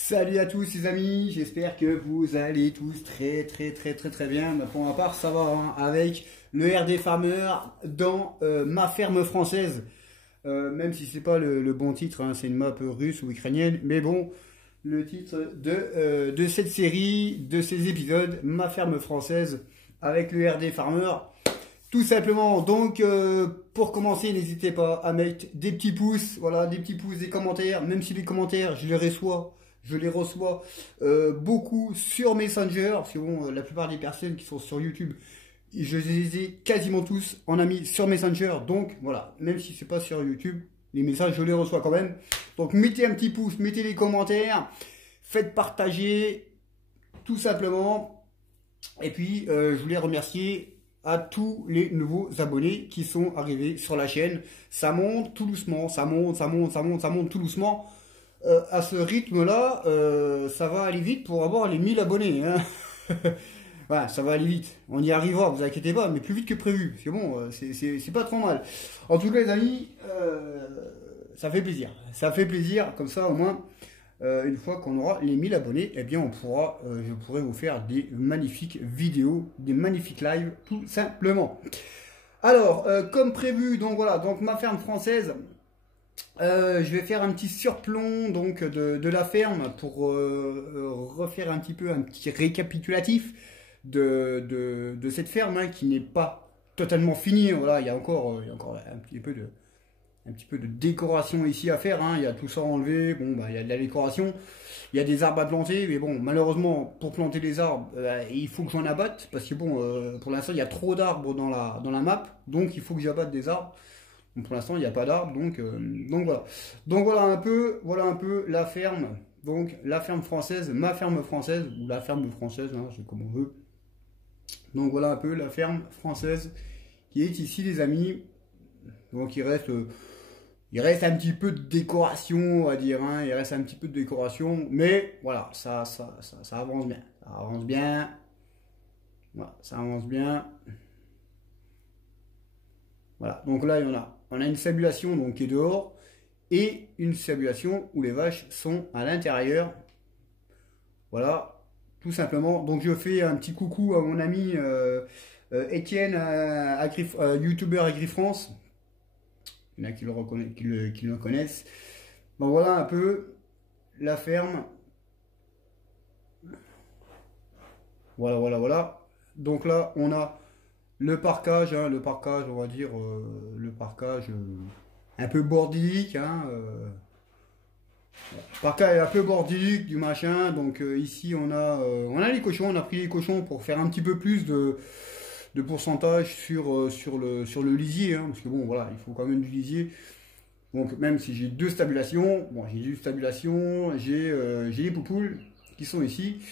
Salut à tous les amis, j'espère que vous allez tous très bien. Pour ma part ça va hein, avec le RD Farmer dans ma ferme française. Même si c'est pas le bon titre, hein, c'est une map russe ou ukrainienne, mais bon, le titre de cette série, de ces épisodes, ma ferme française avec le RD Farmer. Tout simplement, donc pour commencer, n'hésitez pas à mettre des petits pouces, voilà, des petits pouces, des commentaires, même si les commentaires, je les reçois beaucoup sur Messenger, parce que bon, la plupart des personnes qui sont sur YouTube, je les ai quasiment tous en amis sur Messenger, donc voilà, même si c'est pas sur YouTube, les messages, je les reçois quand même. Donc mettez un petit pouce, mettez les commentaires, faites partager, tout simplement. Et puis, je voulais remercier à tous les nouveaux abonnés qui sont arrivés sur la chaîne. Ça monte tout doucement, ça monte tout doucement. À ce rythme-là, ça va aller vite pour avoir les 1000 abonnés. Hein. Voilà, ça va aller vite. On y arrivera, vous inquiétez pas, mais plus vite que prévu. C'est bon, c'est pas trop mal. En tout cas, les amis, ça fait plaisir. Ça fait plaisir, comme ça, au moins, une fois qu'on aura les 1000 abonnés, eh bien, je pourrai vous faire des magnifiques vidéos, des magnifiques lives, tout simplement. Alors, comme prévu, donc voilà, donc ma ferme française. Je vais faire un petit surplomb donc de la ferme pour refaire un petit récapitulatif de cette ferme hein, qui n'est pas totalement finie. Voilà, il y a encore un petit peu de décoration ici à faire. Hein. Il y a tout ça à enlever. Bon, bah, il y a de la décoration. Il y a des arbres à planter, mais bon, malheureusement, pour planter les arbres, il faut que j'en abatte parce que bon, pour l'instant, il y a trop d'arbres dans la map, donc il faut que j'abatte des arbres. Pour l'instant, il n'y a pas d'arbres, donc voilà. Donc voilà un peu la ferme. Donc la ferme française, ma ferme française, ou la ferme française, hein, c'est comme on veut. Donc voilà un peu la ferme française qui est ici, les amis. Donc il reste un petit peu de décoration, on va dire. Hein, il reste un petit peu de décoration, mais voilà, ça avance bien. Ça avance bien. Voilà, ça avance bien. Voilà, donc là, on a une stabulation donc, qui est dehors et une stabulation où les vaches sont à l'intérieur. Voilà, tout simplement. Donc je fais un petit coucou à mon ami Étienne, YouTuber AgriFrance. Il y en a qui le connaissent. Donc voilà un peu la ferme. Voilà. Donc là, on a le parcage, hein, on va dire, le parcage un peu bordélique, hein, parcage un peu bordélique du machin. Donc ici on a les cochons, on a pris les cochons pour faire un petit peu plus de pourcentage sur le lisier, hein, parce que bon voilà, il faut quand même du lisier. Donc même si j'ai deux stabulations, bon j'ai les poupoules qui sont ici.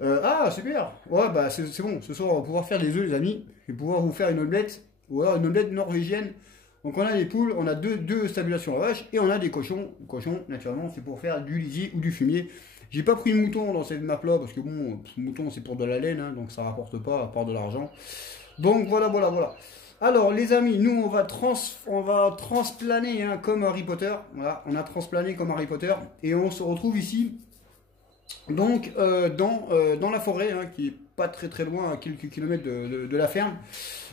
Ah, super! Ouais, bah c'est bon, ce soir on va pouvoir faire des œufs, les amis. Je vais pouvoir vous faire une omelette, ou alors une omelette norvégienne. Donc on a des poules, on a deux stabulations à vache, et on a des cochons. Les cochons, naturellement, c'est pour faire du lisier ou du fumier. J'ai pas pris de mouton dans cette map-là, parce que bon, mouton c'est pour de la laine, hein, donc ça rapporte pas, à part de l'argent. Donc voilà. Alors les amis, nous on va transplaner hein, comme Harry Potter. Voilà, on a transplané comme Harry Potter, et on se retrouve ici. Donc dans la forêt hein, qui est pas très loin, à quelques kilomètres de la ferme.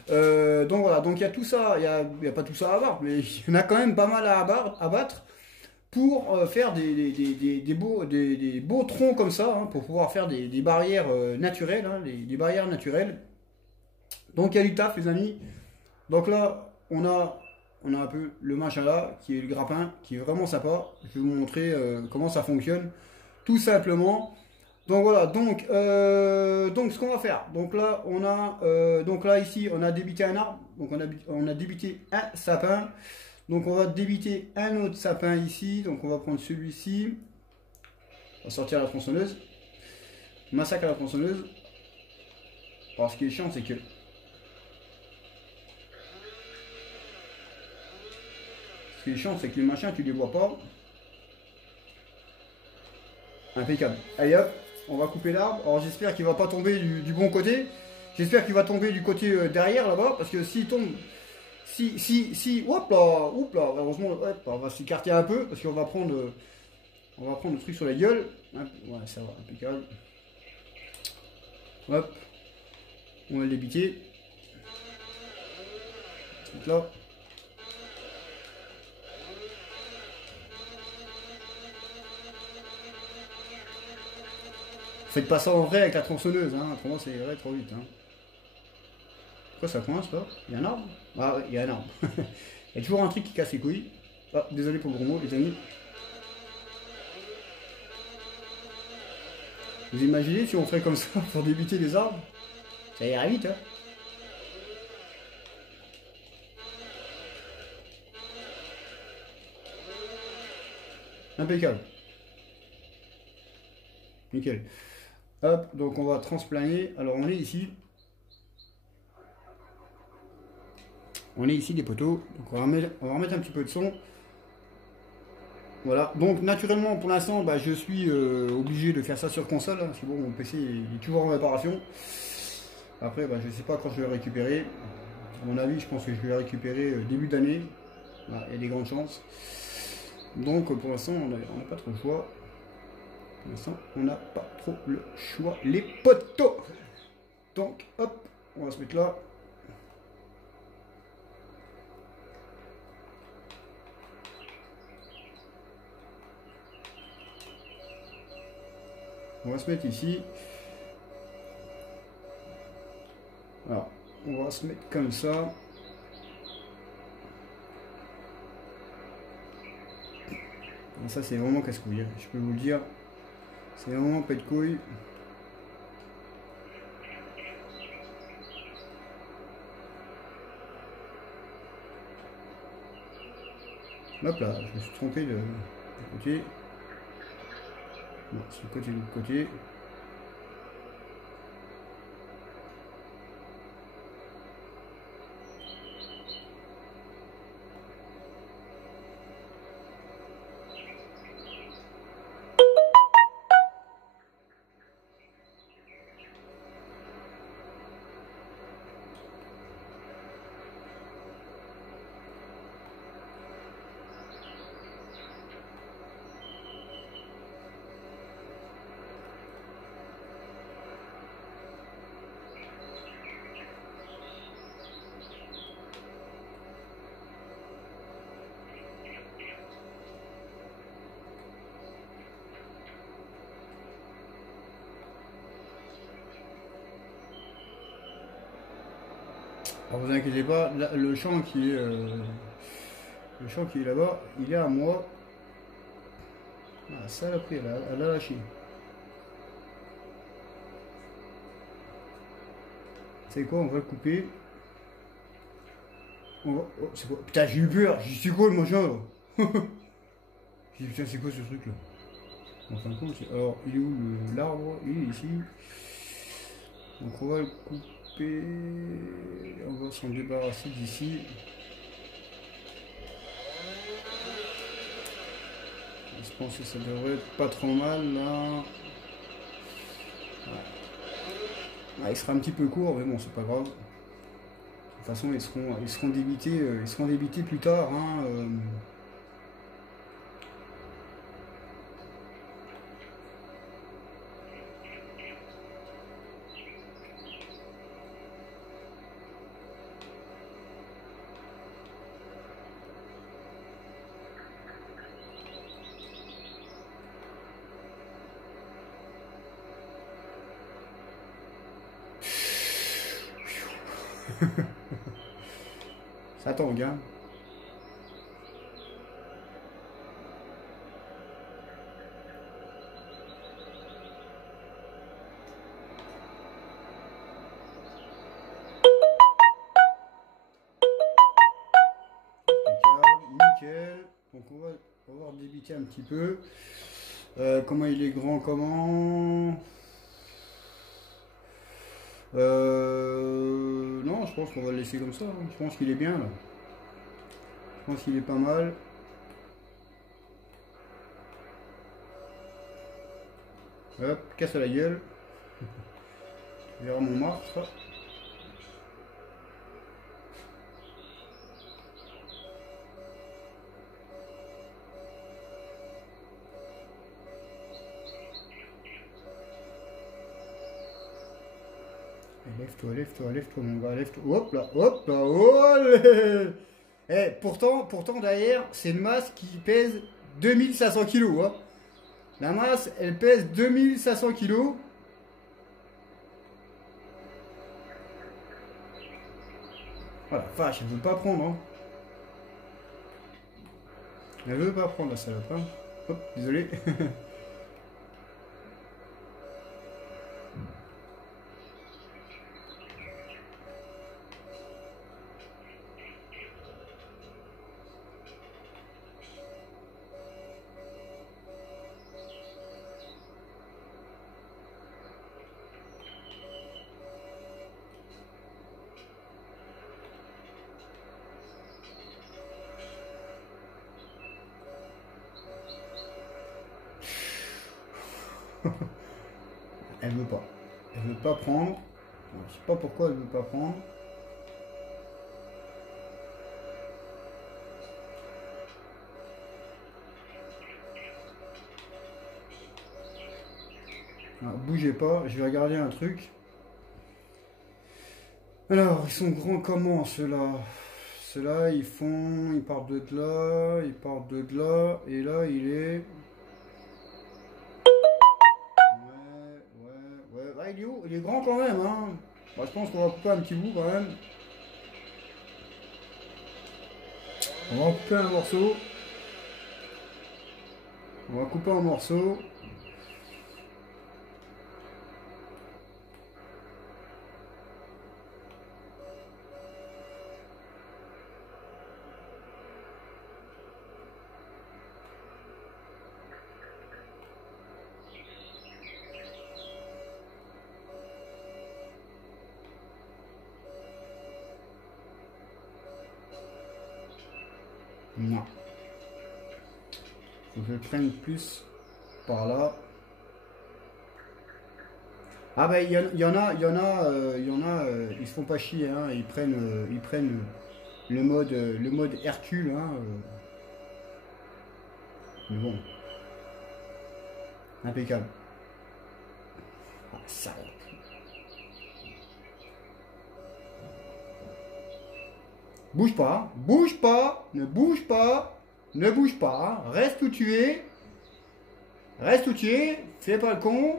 Donc voilà, donc il y a tout ça, il y a pas tout ça à abattre, mais il y en a quand même pas mal à abattre pour faire des beaux troncs comme ça, hein, pour pouvoir faire des barrières naturelles, hein, des barrières naturelles. Donc il y a du taf les amis. Donc là on a un peu le machin là, qui est le grappin, qui est vraiment sympa. Je vais vous montrer comment ça fonctionne. Tout simplement. Donc voilà, donc ce qu'on va faire. Donc là, ici, on a débité un arbre. Donc on a débité un sapin. Donc on va débiter un autre sapin ici. Donc on va prendre celui-ci. On va sortir la tronçonneuse. Massacre à la tronçonneuse. Alors ce qui est chiant, c'est que les machins, tu les vois pas. Impeccable. Allez hop, on va couper l'arbre. Alors j'espère qu'il va pas tomber du bon côté. J'espère qu'il va tomber du côté derrière là-bas. Parce que s'il tombe. Hop là, heureusement, hop, on va s'écarter un peu. Parce qu'on va prendre On va prendre le truc sur la gueule. Hop, ouais, ça va, impeccable. Hop. On va le débiter. Donc là. Faites pas ça en vrai avec la tronçonneuse, hein. Autrement c'est vrai trop vite. Hein. Pourquoi ça coince là? Il y a un arbre? Ah ouais, il y a un arbre. Il y a toujours un truc qui casse les couilles. Ah, désolé pour le gros mot, les amis. Vous imaginez si on ferait comme ça pour débiter les arbres? Ça irait vite, hein. Impeccable. Nickel. Hop, donc on va transplaner. Alors on est ici. On est ici des poteaux. Donc on va remettre un petit peu de son. Voilà. Donc naturellement pour l'instant bah, je suis obligé de faire ça sur console. Hein, parce que bon mon PC est toujours en réparation. Après bah, je sais pas quand je vais le récupérer. À mon avis je pense que je vais le récupérer début d'année. Voilà, il y a des grandes chances. Donc pour l'instant on n'a pas trop le choix. Pour l'instant on n'a pas trop le choix. Les poteaux. Donc hop, on va se mettre là. On va se mettre ici. Alors, on va se mettre comme ça. Et ça, c'est vraiment casse-couille. Je peux vous le dire. C'est vraiment pas de couilles. Hop là, je me suis trompé de côté. Non, c'est le côté de l'autre côté. Alors vous inquiétez pas, là, le champ qui est là-bas, il est à moi. Ah, ça l'a pris, elle a lâché. C'est quoi, on va le couper. On va... Oh, c'est quoi? Putain, j'ai eu peur, j'ai dit c'est quoi le machin là? J'ai dit putain, c'est quoi ce truc là? En fin de compte, alors il est où l'arbre? Il est ici. Donc on va le couper. On va s'en débarrasser d'ici. Je pense que ça devrait être pas trop mal là. Ah, il sera un petit peu court, mais bon, c'est pas grave. De toute façon, ils seront débités plus tard. Hein, Ça tangue, hein. Nickel. Donc on va débiter un petit peu. Comment il est grand, comment... non, je pense qu'on va le laisser comme ça. Hein. Je pense qu'il est bien là. Je pense qu'il est pas mal. Hop, casse la gueule. Tu verras mon martre. lève-toi, mon gars, lève-toi. Hop là, olé. Eh, pourtant, derrière, c'est une masse qui pèse 2500 kilos. Hein. La masse, elle pèse 2500 kilos. Voilà, vache, elle veut pas prendre. Hein. Elle veut pas prendre la salope. Hein. Hop, désolé. Elle veut pas. Elle veut pas prendre. Je sais pas pourquoi elle veut pas prendre. Alors, bougez pas, je vais regarder un truc. Alors, ils sont grands comment ceux-là? Ceux-là, ils partent de là, ils partent de là, et là, il est... Ouais, il est où? Il est grand quand même, hein. Bah, je pense qu'on va couper un petit bout quand même. On va en couper un morceau. On va couper un morceau. Non. Faut que je le prenne plus par là. Ah bah il y en a, ils se font pas chier, hein, ils prennent le mode Hercule, hein, mais bon, impeccable. Ah, ça. Bouge pas, ne bouge pas, ne bouge pas, hein. Reste où tu es, fais pas le con.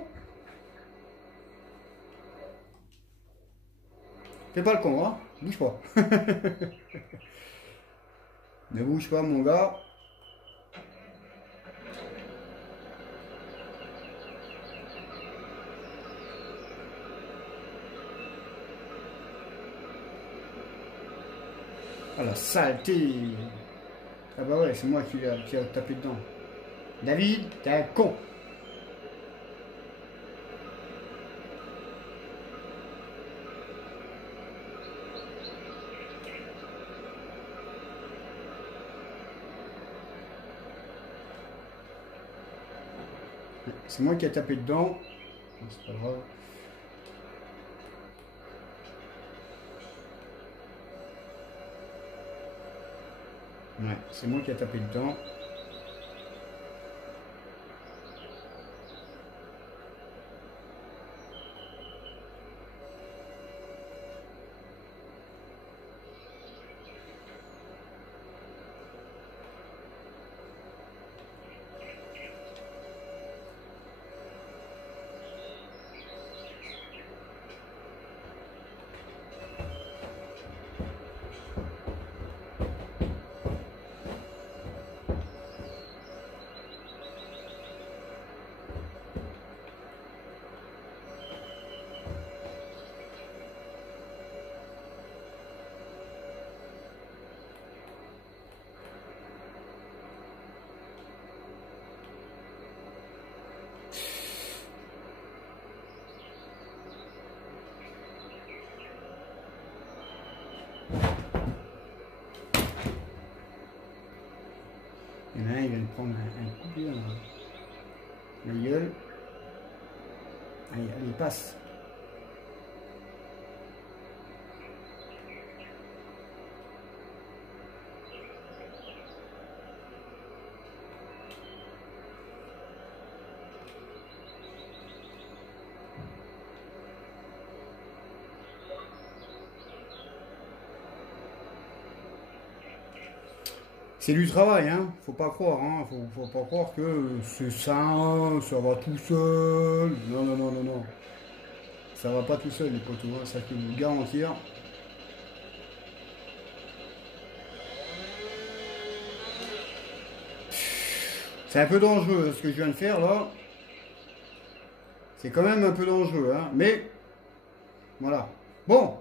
Fais pas le con, hein, bouge pas. Ne bouge pas, mon gars. Ah la saleté. Ah bah ouais, c'est moi qui a tapé dedans. David, t'es un con. C'est moi qui a tapé dedans. C'est pas grave. Ouais, c'est moi qui a tapé dedans. Il y en a un, il vient de prendre un coup de pied dans la gueule. Allez, allez, passe. C'est du travail, hein. Faut pas croire, hein. Faut pas croire que c'est ça va tout seul. Non, non, non, non, non. Ça va pas tout seul, les potos, hein. Ça, je peux vous le garantir. C'est un peu dangereux ce que je viens de faire là. C'est quand même un peu dangereux, hein. Mais voilà. Bon.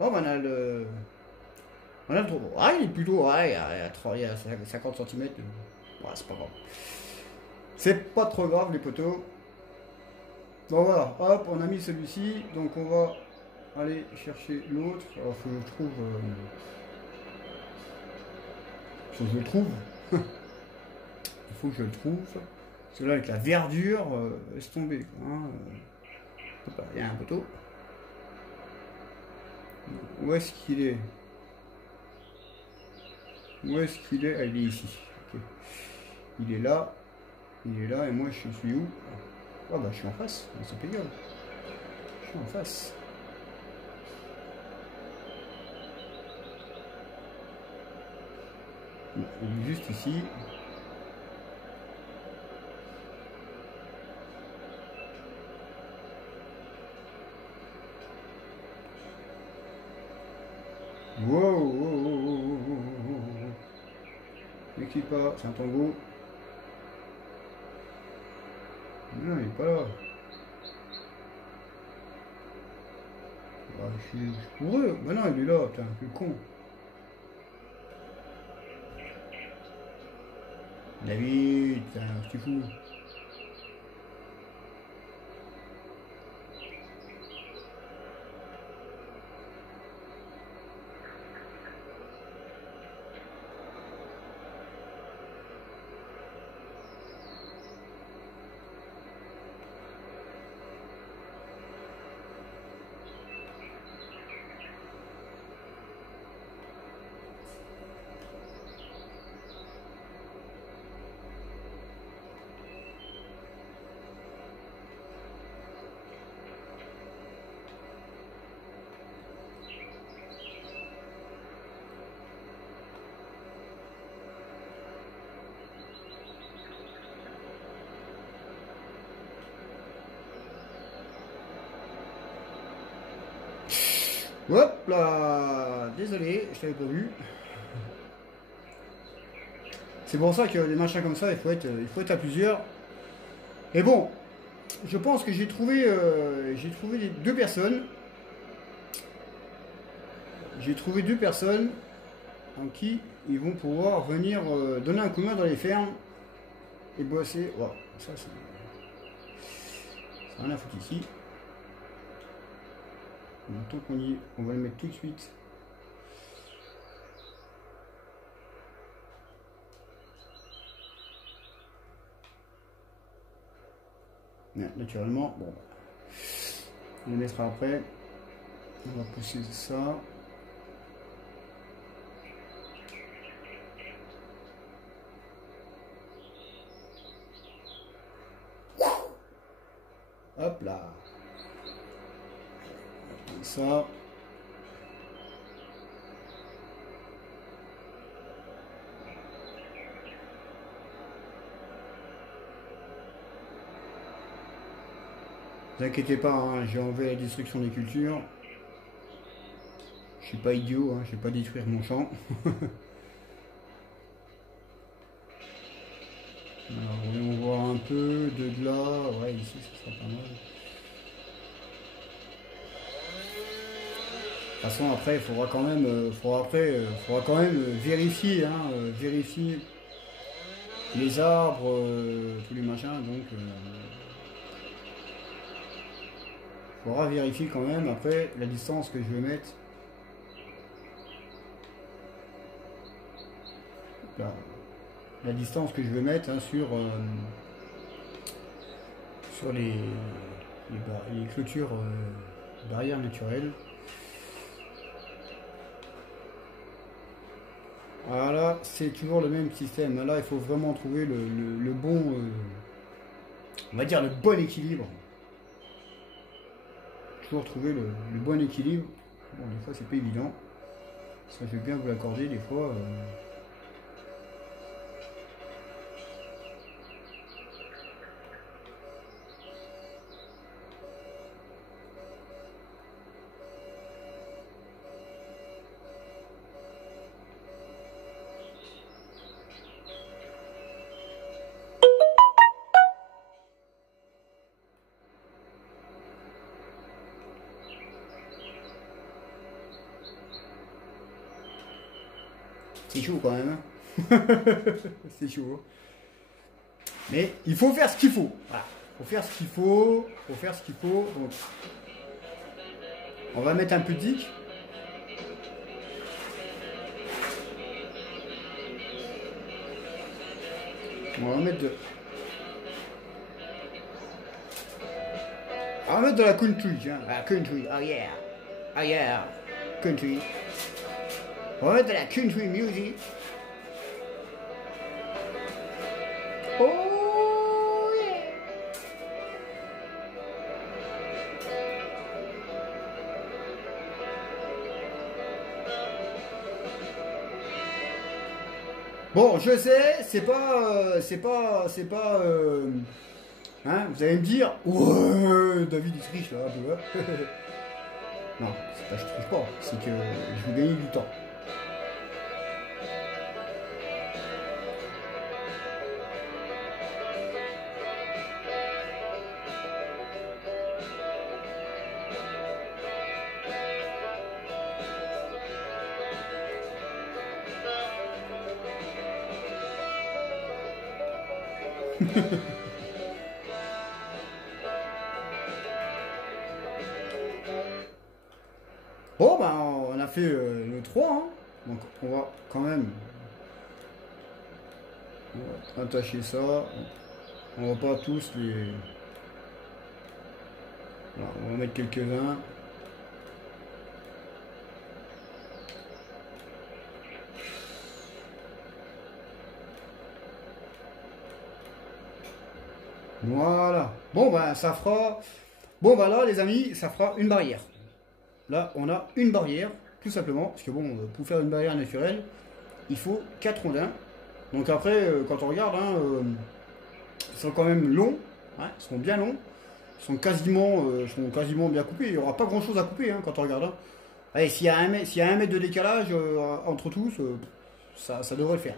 Oh, on a le. On a le trou. Ah, il est plutôt. Ouais, il y a 50 cm. Ouais, c'est pas grave. C'est pas trop grave, les poteaux. Donc voilà, hop, on a mis celui-ci. Donc on va aller chercher l'autre. Alors, faut que je trouve. Faut que je le trouve. Il faut que je le trouve. Parce que là, avec la verdure, laisse tomber. Quoi, hein. Il y a un poteau. Où est-ce qu'il est? Où est-ce qu'il est? Ah, il est ici. Okay. Il est là. Il est là. Et moi, je suis où? Ah bah, je suis en face. C'est pas grave. Je suis en face. Il est juste ici. Wow, wow, wow, wow, wow, wow. N'équipe pas, c'est un tango. Non, il est pas là. Ah, je suis heureux. Bah non, il est là, putain, je suis con. David, putain, c'est fou. Hop là, désolé, je t'avais pas vu. C'est pour ça que des machins comme ça, il faut être à plusieurs. Et bon, je pense que j'ai trouvé les deux personnes. J'ai trouvé deux personnes en qui ils vont pouvoir venir donner un coup de main dans les fermes et bosser. Voilà, ça c'est rien à foutre ici. Tant qu'on y est, on va le mettre tout de suite. Naturellement, bon, on le mettra après. On va pousser ça. Hop là. Ça. Ne vous inquiétez pas, hein, j'ai enlevé la destruction des cultures. Je suis pas idiot, hein, je vais pas détruire mon champ. Alors, voyons voir un peu de là. Ouais, ici, ça sera pas mal. De toute façon, après, il faudra quand même, vérifier, hein, vérifier les arbres, tous les machins. Donc, il faudra vérifier quand même après la distance que je vais mettre. Là, la distance que je vais mettre hein, sur les clôtures barrières naturelles. Voilà, c'est toujours le même système. Là, il faut vraiment trouver le bon, on va dire le bon équilibre. Toujours trouver le bon équilibre. Bon, des fois, c'est pas évident. Ça, je vais bien vous l'accorder. Des fois, C'est chaud quand même. Hein. C'est chaud. Mais il faut faire ce qu'il faut. Voilà. Faut faire ce qu'il faut. Faut faire ce qu'il faut. Donc, on va mettre un peu de tic. On va mettre de... On va mettre de la country. Hein. La country. Oh yeah. Oh yeah. Country. On va mettre de la country music. Oh yeah. Bon, je sais, c'est pas, hein, vous allez me dire, ouais, David il triche là, un peu, hein. Non, c'est pas je triche pas, c'est que je veux gagner du temps. Bon, ben, on a fait le 3, hein. Donc on va quand même attacher ça. On va pas tous les... Voilà, on va mettre quelques-uns. Voilà. Bon, ben, ça fera... Bon, ben là, les amis, ça fera une barrière. Là, on a une barrière, tout simplement. Parce que bon, pour faire une barrière naturelle, il faut 4 rondins. Donc après, quand on regarde, hein, ils sont quand même longs. Hein, ils sont bien longs. Ils sont quasiment bien coupés. Il n'y aura pas grand-chose à couper, hein, quand on regarde. Hein. Allez, s'il y a 1 mètre de décalage entre tous, ça devrait le faire.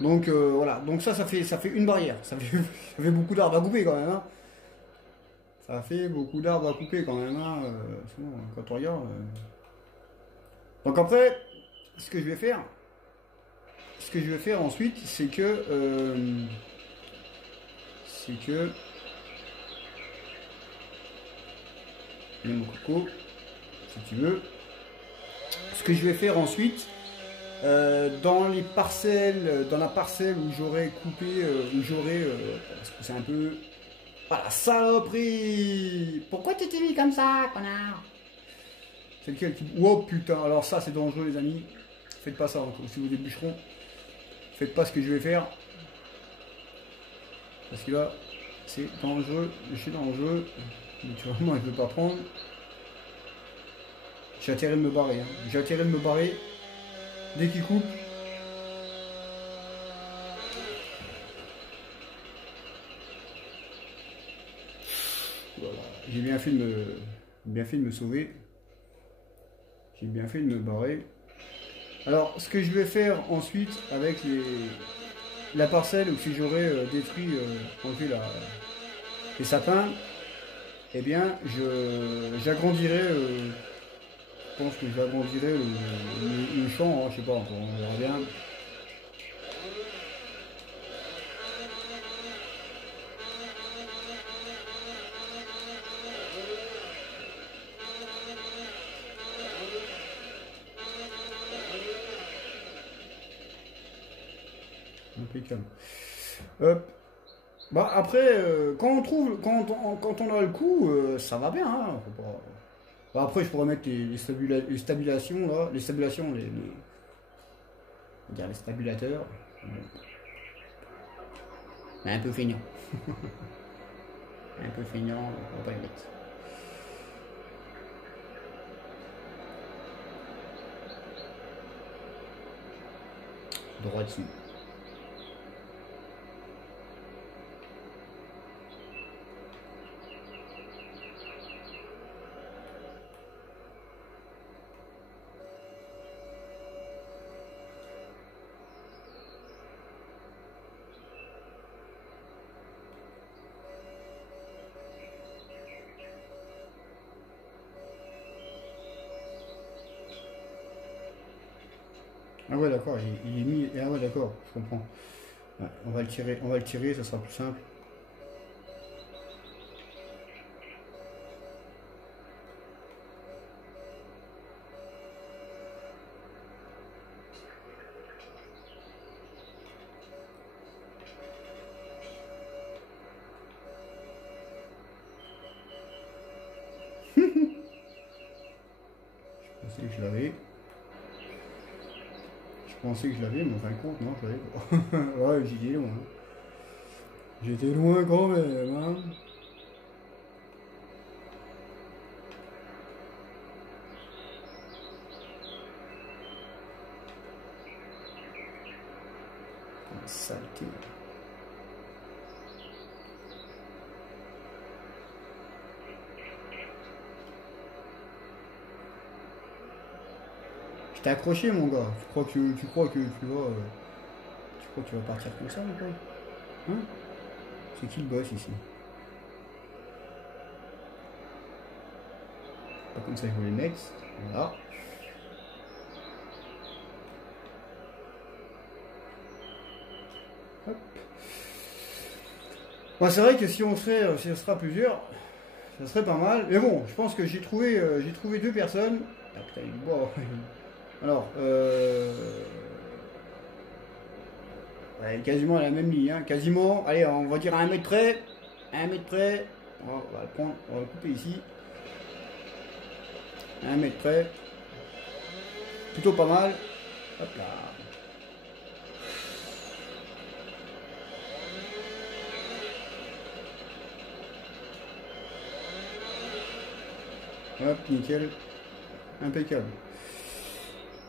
Donc voilà, donc ça fait une barrière. Ça fait beaucoup d'arbres à couper quand même. Hein. Ça fait beaucoup d'arbres à couper quand même. Hein. Sinon, quand on regarde. Donc après, ce que je vais faire ensuite, c'est que mon coco, si tu veux. Ce que je vais faire ensuite. Dans les parcelles, dans la parcelle où j'aurais coupé, parce que c'est un peu... Voilà, saloperie! Pourquoi tu t'es mis comme ça, connard? C'est lequel qui... Oh putain, alors ça c'est dangereux les amis. Faites pas ça, si vous êtes bûcheron. Faites pas ce que je vais faire. Parce que là, c'est dangereux, je suis dangereux. Naturellement, je ne veux pas prendre. J'ai intérêt de me barrer. Hein. J'ai intérêt de me barrer. Dès qu'il coupe. Voilà. J'ai bien fait de me sauver. J'ai bien fait de me barrer. Alors, ce que je vais faire ensuite avec la parcelle où si j'aurais détruit, enlevé les sapins, eh bien, j'agrandirai. Je pense que j'agrandirai le champ, hein, je sais pas encore, on verra bien. Impeccable. Hop. Bah après, quand on a le coup, ça va bien. Hein, faut pas... Bah, après, je pourrais mettre les stabilations là, les stabilations, on va dire les stabilateurs. Mais un peu feignant. Un peu feignant, on va pas le mettre. Droit dessus. Ah ouais, d'accord, il est mis. Ah ouais, d'accord, je comprends. Ouais, on va le tirer, ça sera plus simple. Je pensais que je l'avais. Je pensais que je l'avais, mais en fin de compte, non, je l'avais pas. Ouais, j'étais loin. J'étais loin quand même, hein. Oh, saleté. Je t'ai accroché, mon gars. Tu crois que tu vas. Tu crois que tu vas partir comme ça ou quoi? Hein? C'est qui le boss ici? Pas comme ça, je voulais next. Voilà. Hop. Bon, c'est vrai que si on serait, si on sera plusieurs, ça serait pas mal. Mais bon, je pense que j'ai trouvé deux personnes. Ah putain, il boit. Alors, ouais, quasiment à la même ligne, hein. Quasiment. Allez, on va dire à 1 mètre près. À 1 mètre près. On va le prendre, on va le couper ici. À 1 mètre près. Plutôt pas mal. Hop là. Hop, nickel. Impeccable.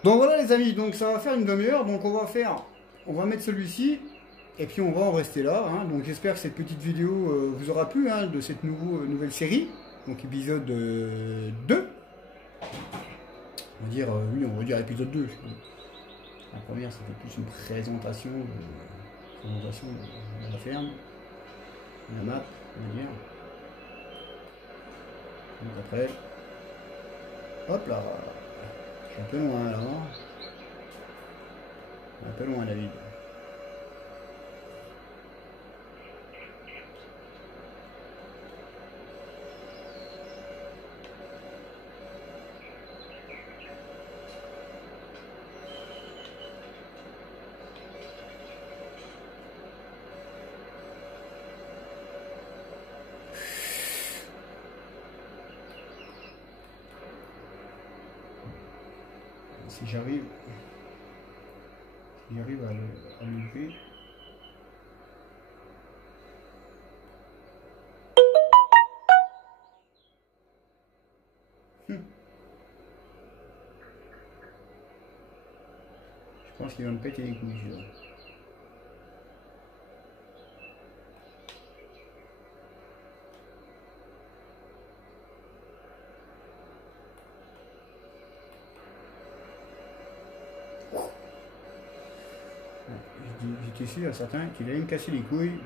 Donc voilà les amis, donc ça va faire une demi-heure. Donc on va mettre celui-ci. Et puis on va en rester là. Hein. Donc j'espère que cette petite vidéo vous aura plu, hein, de cette nouvelle série. Donc épisode 2. On va dire, oui, on va dire épisode 2. La première c'était plus une présentation de la ferme. La map, on va dire. Donc après, hop là, je suis un peu loin là. Un peu loin David. Si j'arrive à lever. Je pense qu'il va me péter les couilles. Là. J'étais sûr à certains qu'il allait me casser les couilles.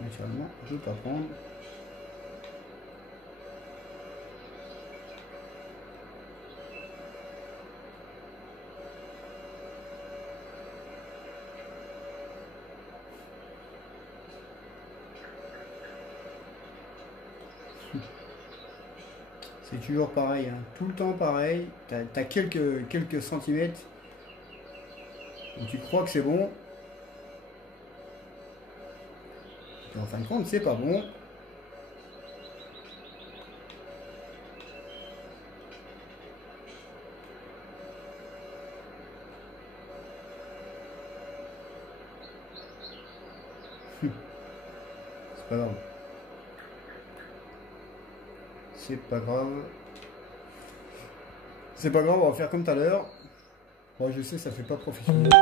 Naturellement, je ne peux pas prendre. C'est toujours pareil, hein. Tout le temps pareil. T'as quelques centimètres où tu crois que c'est bon. Et en fin de compte, c'est pas bon. C'est pas grave. C'est pas grave. C'est pas grave, on va faire comme tout à l'heure. Bon, je sais, ça fait pas professionnel. Ça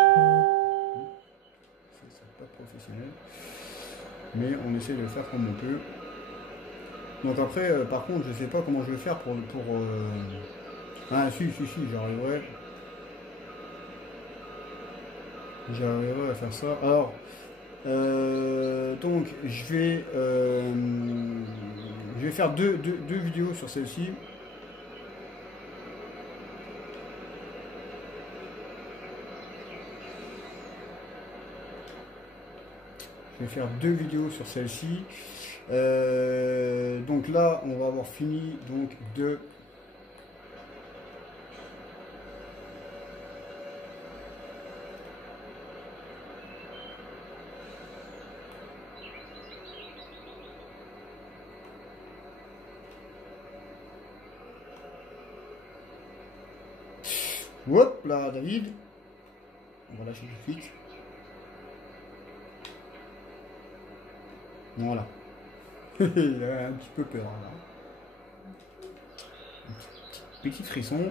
fait pas professionnel. Mais on essaie de le faire comme on peut. Donc après, par contre, je sais pas comment je vais faire pour Ah si, j'arriverai. j'arriverai à faire ça. Alors, donc, je vais faire deux vidéos sur celle-ci. Je vais faire deux vidéos sur celle-ci. Donc là, on va avoir fini donc de... Hop là, David. On va lâcher tout de suite. Voilà. Il a un petit peu peur là. Petit frisson.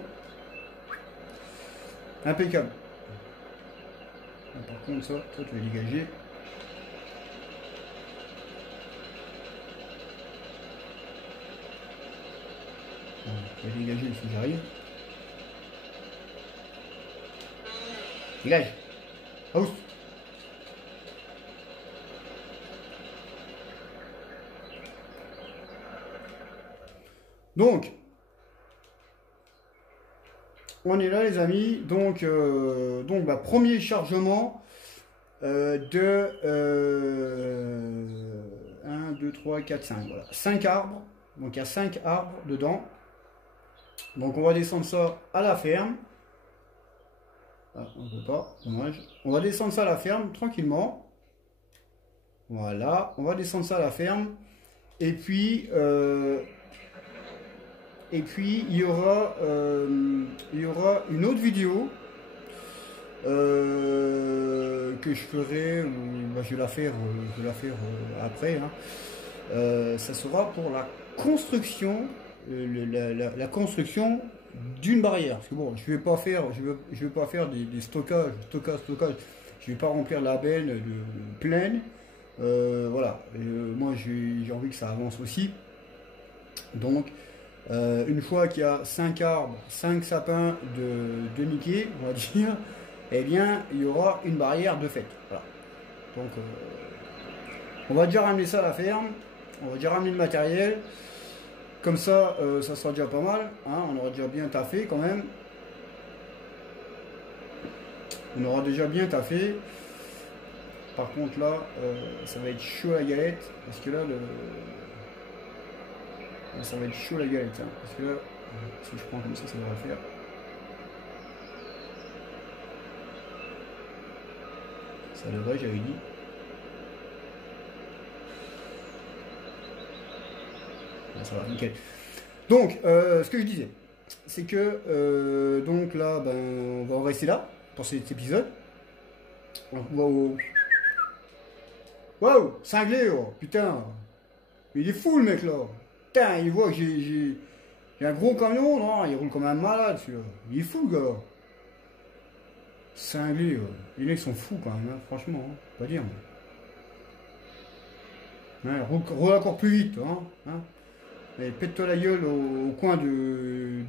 Impeccable. Par contre, ça, toi tu vas dégager. Je vais dégager si j'arrive. Dégage. House. Donc, on est là les amis. Donc, premier chargement de 1, 2, 3, 4, 5. Voilà. 5 arbres. Donc, il y a 5 arbres dedans. Donc, on va descendre ça à la ferme. Ah, on ne peut pas, dommage. On va descendre ça à la ferme tranquillement. Voilà, on va descendre ça à la ferme. Et puis il y aura une autre vidéo que je ferai. Bah, je vais la faire après. Hein. Ça sera pour la construction, la construction d'une barrière. Parce que bon, je vais pas faire des stockages. Je vais pas remplir la benne pleine. Voilà. Moi, j'ai envie que ça avance aussi. Donc, une fois qu'il y a 5 arbres, 5 sapins de Mickey, on va dire, eh bien, il y aura une barrière de fait. Voilà. Donc, on va déjà ramener ça à la ferme. On va déjà ramener le matériel. Comme ça, ça sera déjà pas mal. Hein, on aura déjà bien taffé quand même. On aura déjà bien taffé. Par contre là, ça va être chaud la galette. Parce que là, ça va être chaud la galette. Hein, parce que là, si je prends comme ça devrait le faire. Ça devrait, j'avais dit. Ça va, nickel. Donc, ce que je disais, c'est que donc là, ben, on va en rester là pour cet épisode. Waouh, wow, cinglé, oh, putain, il est fou le mec là. Putain, il voit que j'ai un gros camion, non, il roule comme un malade celui-là. Il est fou le gars. Cinglé, oh. Les mecs sont fous quand même, hein, franchement, hein, pas dire. Hein, roule encore plus vite, hein. Et pète-toi la gueule au coin du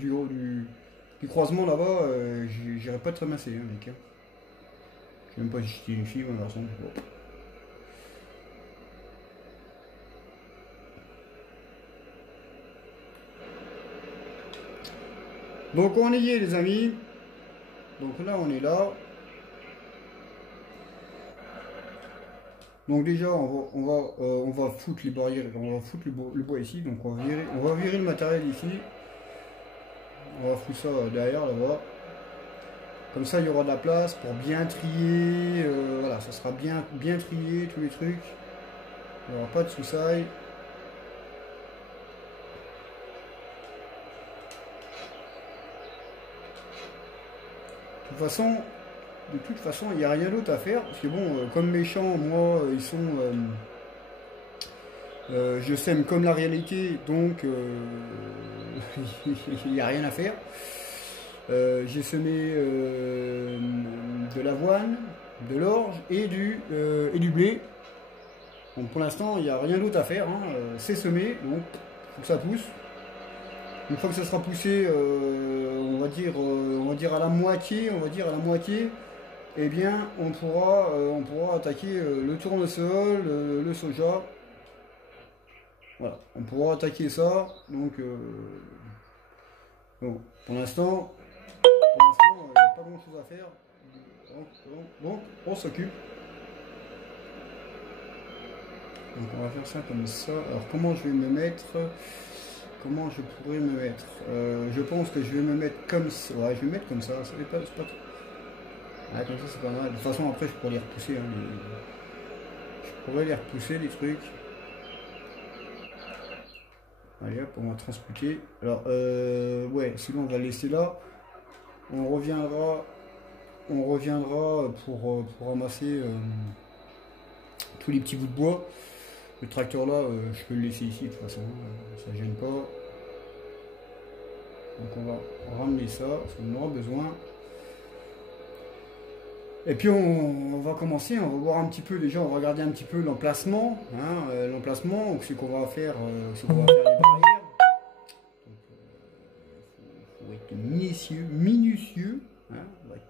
croisement là-bas, j'irai pas te ramasser, hein, mec. Hein. Je sais même pas si j'étais une fille ou un garçon. Bon. Donc on y est les amis. Donc là on est là. Donc déjà on va foutre les barrières, on va foutre le bois ici, donc on va virer le matériel ici. On va foutre ça derrière là-bas. Comme ça il y aura de la place pour bien trier, voilà, ça sera bien trié tous les trucs. Il n'y aura pas de soussailles. De toute façon, il n'y a rien d'autre à faire. Parce que bon, comme mes champs, moi, ils sont... je sème comme la réalité, donc il n'y a rien à faire. J'ai semé de l'avoine, de l'orge et du blé. Donc pour l'instant, il n'y a rien d'autre à faire. Hein. C'est semé, donc il faut que ça pousse. Une fois que ça sera poussé, on va dire à la moitié, eh bien on pourra attaquer le tournesol, le soja. Voilà, on pourra attaquer ça. Donc bon, pour l'instant, il n'y a pas grand chose à faire. Donc on s'occupe. Donc on va faire ça comme ça. Alors comment je vais me mettre? Comment je pourrais me mettre? Je pense que je vais me mettre comme ça. Ouais, je vais me mettre comme ça. C'est pas trop. Ouais, comme ça c'est pas mal. De toute façon après je pourrais les repousser. Hein, Je pourrais les repousser les trucs. Allez hop, on va transputer. Alors ouais, sinon on va laisser là. On reviendra pour ramasser tous les petits bouts de bois. Le tracteur là, je peux le laisser ici de toute façon, ça gêne pas. Donc on va ramener ça, parce qu'on en aura besoin. Et puis on va commencer, on va voir un petit peu, déjà on va regarder un petit peu l'emplacement. Hein, l'emplacement, ce qu'on va faire, les barrières. Donc il faut être minutieux. Hein, on va être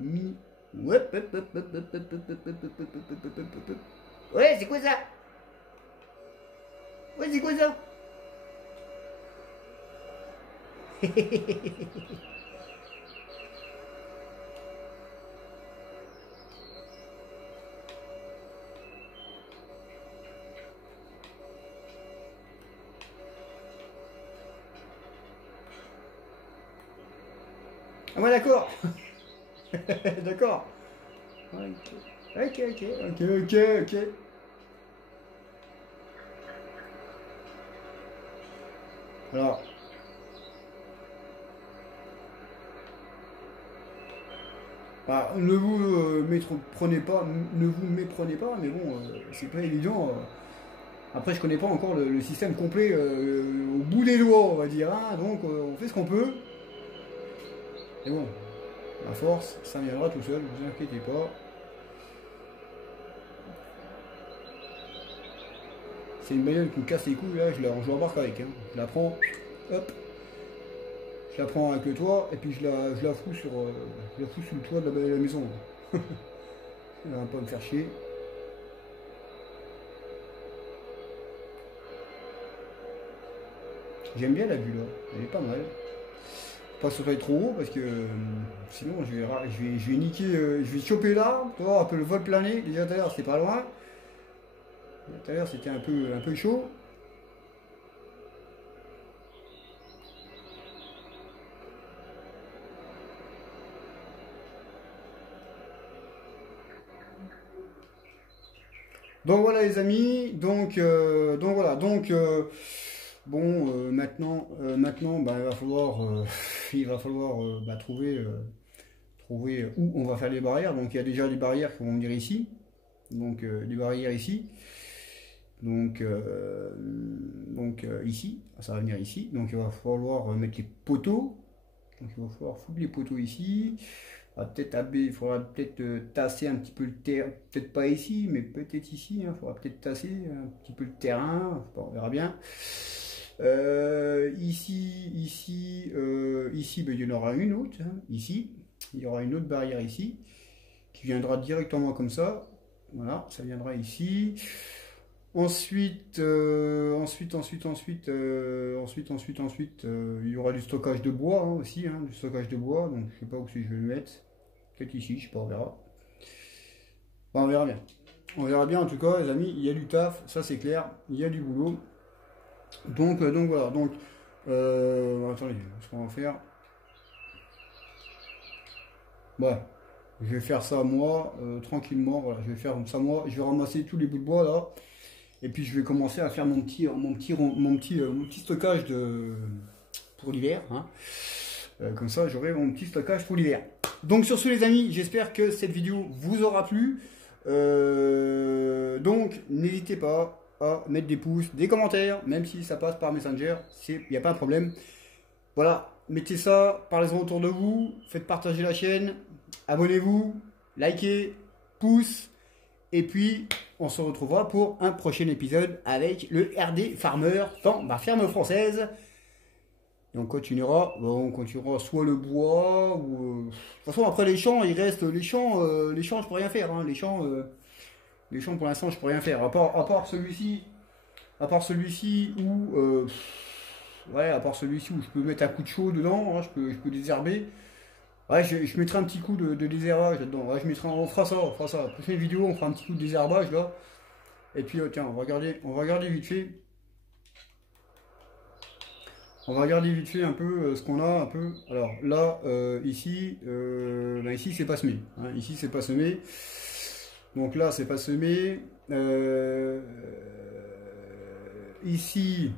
Ouais, c'est quoi ça? Ouais, c'est quoi ça? Ah ouais, d'accord. D'accord. Ok. Alors, bah, ne vous méprenez pas, mais bon, c'est pas évident. Après, je connais pas encore le système complet au bout des doigts, on va dire. Hein, donc, on fait ce qu'on peut. Et bon, à force, ça viendra tout seul, ne vous inquiétez pas. C'est une bagnole qui me casse les couilles, là, je l'embarque avec. Hein. Je la prends, hop. Je la prends avec le toit et puis je la fous sur le toit de la maison. Elle va pas me faire chier. J'aime bien la vue là, elle est pas mal. Pas que ce soit trop haut parce que sinon je vais niquer, je vais choper là, tu vois, un peu le vol plané. Déjà tout à l'heure c'était pas loin. Tout à l'heure c'était un peu chaud. Donc voilà les amis, donc voilà, bon maintenant bah, il va falloir bah, trouver où on va faire les barrières. Donc il y a déjà des barrières qui vont venir ici, donc des barrières ici, donc ici, ça va venir ici, donc il va falloir mettre les poteaux, donc il va falloir foutre les poteaux ici. Il faudra peut-être tasser un petit peu le terrain, peut-être pas ici, mais peut-être ici, il faudra peut-être tasser un petit peu le terrain, on verra bien. Ici, ben, il y en aura une autre, hein, ici, il y aura une autre barrière ici, qui viendra directement comme ça, voilà, ça viendra ici. Ensuite, il y aura du stockage de bois hein, aussi, hein, du stockage de bois, donc je sais pas où je vais le mettre. Peut-être ici, je sais pas, on verra. Bon, on verra bien. On verra bien en tout cas, les amis, il y a du taf, ça c'est clair, il y a du boulot. Donc voilà, donc attendez, ce qu'on va faire. Ouais, je vais faire ça moi, tranquillement, voilà, je vais faire ça moi, je vais ramasser tous les bouts de bois là, et puis je vais commencer à faire mon petit stockage pour l'hiver. Hein. Comme ça, j'aurai mon petit stockage pour l'hiver. Donc sur ce les amis, j'espère que cette vidéo vous aura plu. Donc n'hésitez pas à mettre des pouces, des commentaires, même si ça passe par Messenger, il n'y a pas de problème. Voilà, mettez ça, parlez-en autour de vous, faites partager la chaîne, abonnez-vous, likez, pouce, et puis on se retrouvera pour un prochain épisode avec le RD Farmer dans ma ferme française. Et on continuera soit le bois, ou... de toute façon, après les champs, il reste... Les champs, je peux rien faire. Hein. Les champs, pour l'instant, je peux rien faire. À part celui-ci... À part celui-ci où... ouais, à part celui-ci où je peux mettre un coup de chaud dedans, hein, je peux désherber. Ouais, je mettrai un petit coup de désherbage là-dedans. Ouais, on fera ça, on fera ça. La prochaine vidéo, on fera un petit coup de désherbage là. Et puis, tiens, on va regarder vite fait. On va regarder vite fait un peu ce qu'on a un peu. Alors là, ici, ben ici c'est pas semé. Hein, ici c'est pas semé. Donc là c'est pas semé. Ici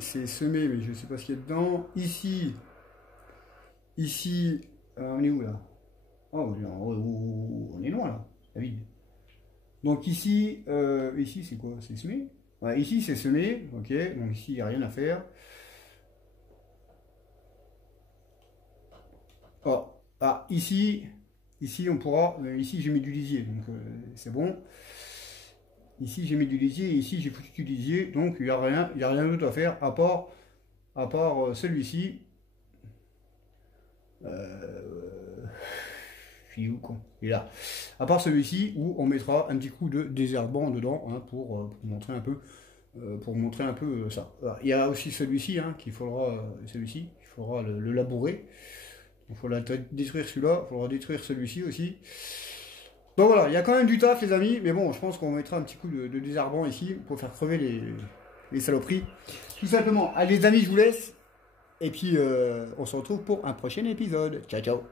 c'est semé, mais je sais pas ce qu'il y a dedans. Ici, on est où là? Oh, on est loin là, David. Donc ici, ici c'est quoi? C'est semé? Ouais, ici c'est semé, ok, donc ici il n'y a rien à faire. Oh, ah, ici on pourra, ici j'ai mis du lisier, donc c'est bon. Ici j'ai mis du lisier, et ici j'ai foutu du lisier, donc il n'y a rien d'autre à faire à part celui-ci. Il est où con? Il est là. À part celui-ci où on mettra un petit coup de désherbant dedans hein, pour montrer un peu. Ça. Voilà. Il y a aussi celui-ci hein, qu'il faudra, il faudra le labourer. Il faudra détruire celui-là, il faudra détruire celui-ci aussi. Donc voilà, il y a quand même du taf les amis, mais bon, je pense qu'on mettra un petit coup de désherbant ici pour faire crever les saloperies. Tout simplement. Allez les amis, je vous laisse. Et puis on se retrouve pour un prochain épisode. Ciao ciao.